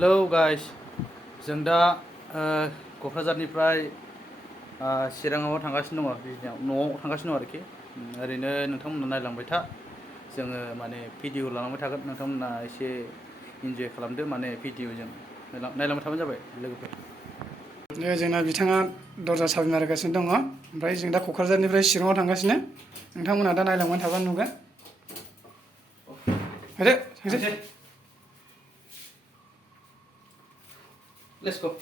Hello guys, जों दा क'क्राझारनिफ्राय चिराङाव थांगासिनो दङ, न'आव थांगासिनो दं आरोखि। ओरैनो नोंथांमोना नायलांबाय था, जोङो माने भिडिअ लालांबाय थागोन। नोंथांमोना एसे इन्जय खालामदो, माने भिडिअजों नायलांबाय थाबानो जाबाय लोगोफोर। जोंना बिथाङा दरजा साबि मारिगासिनो दङ, ओमफ्राय जों दा क'क्राझारनिफ्राय चिराङाव थांगासिनो। नोंथांमोना दा नायलांबाय थाबानो नुगोन। थांसै। Let's go.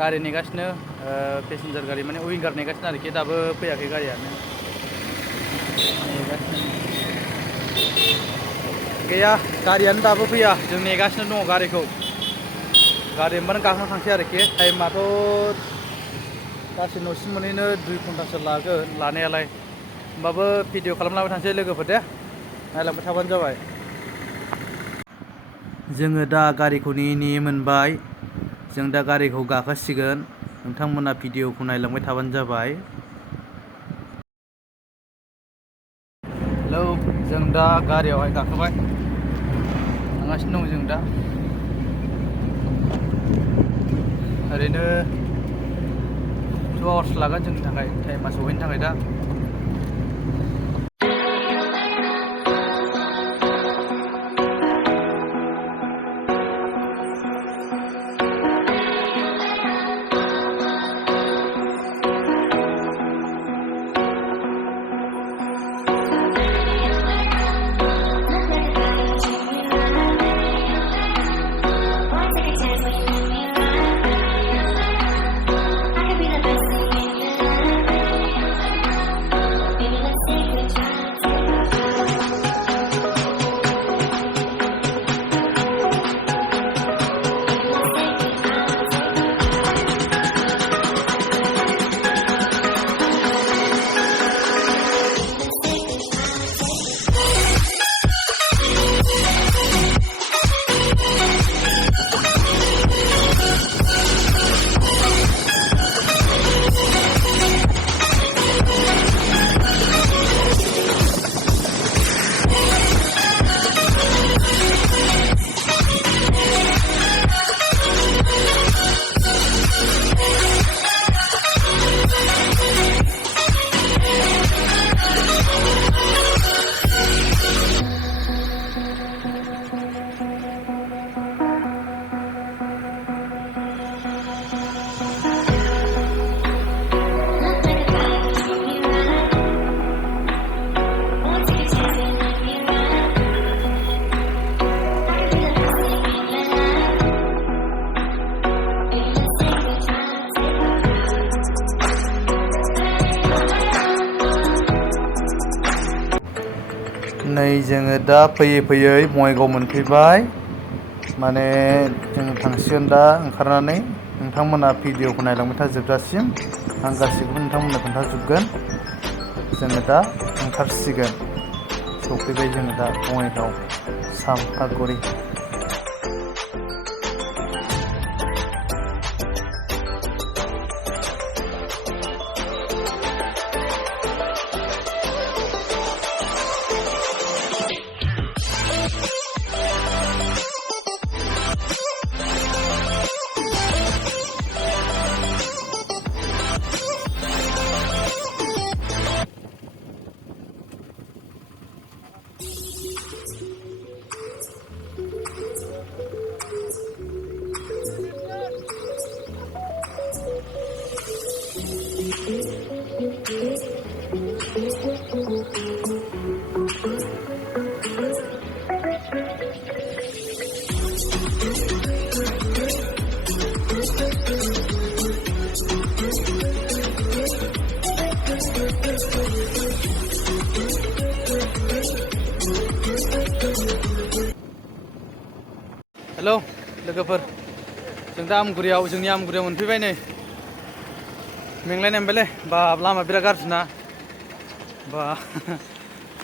गारि नेगासिनो, पेसेन्जार गारि माने उइंगार नेगासिनो आरोखि। दाबो फैयाखै गारियानो, नेगासिनो। गैया, गारियानो दाबो फैया। जों नेगासिनो दङ गारिखौ। गारि मोनबानो गाखोना थांसै आरोखि। टाइमाथ' गासै न'सिम मोनहैनो 2 घन्टासो लागोन लानायालाय। होमबाबो भिडिअ खालामलांबाय थानोसै लोगोफोर दे, नायलांबाय थाबानो जाबाय। जोङो दा गारिखौ नेयै मोनबाय। जों दा गारिखौ गाखोसिगोन। नोंथांमोना भिडिअखौ नायलांबाय थाबानो जाबाय। हेलौ, जों दा गारियावहाय गाखोबाय, थांगासिनो दं जों दा। ओरैनो 2 आवार्स लागोन जोंनि थाखाय, टाइमा सहैनो थाखाय दा। नै जोङो दा फैयै बङाइगाव मोनफैबाय। माने जों थांसिगोन दा ओंखारनानै। नोंथांमोना भिडिअखौ नायलांबाय था जोबजासिम। आं गासिखौबो नोंथांमोननो खोन्थाजोबगोन। जोङो दा ओंखारसिगोन। सफैबाय जोङो दा बङाइगाव सापागुरि। हेलौ लोगोफोर जों दा आमगुरियाव जोंनि आमगुरियाव मोनफैबाय नै मेंलायनाय मोनबायलै बा लामा बिराद गाज्रिना बा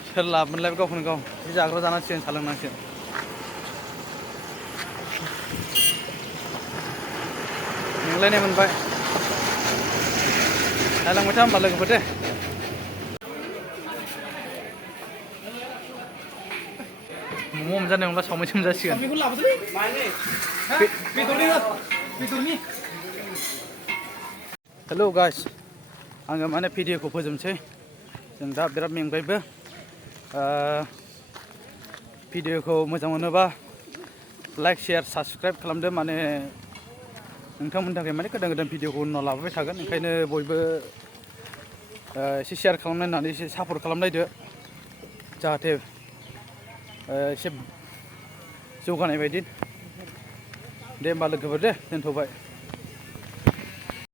सोर लाबोनलाय गावखौनो गाव जि जाग्रा जानांसिगोन साहा लोंनांसिगोन मेंलायनाय मोनबाय नायलांबाय था होमबा लोगोफोर दे मम' मोनजानाय नंला सावमिनसो मोनजासिगोन हेलौ गाइस आङो माने भिडिअखौ फोजोबनोसै जों दा बिराद मेंबायबो भिडिअखौ मोजां मोनोबा लाइक शेयार साबसक्राइब खालामदो माने नोंथांमोननि थाखाय माने गोदान गोदान भिडिअखौ उनाव लाबोबाय थागोन ओंखायनो बयबो एसे शेयार खालामनानै एसे सापर्ट खालामलायदो जाहाथे एसे जौगानाय बायदि दे होमबा लोगोफोर दे दोनथ'बाय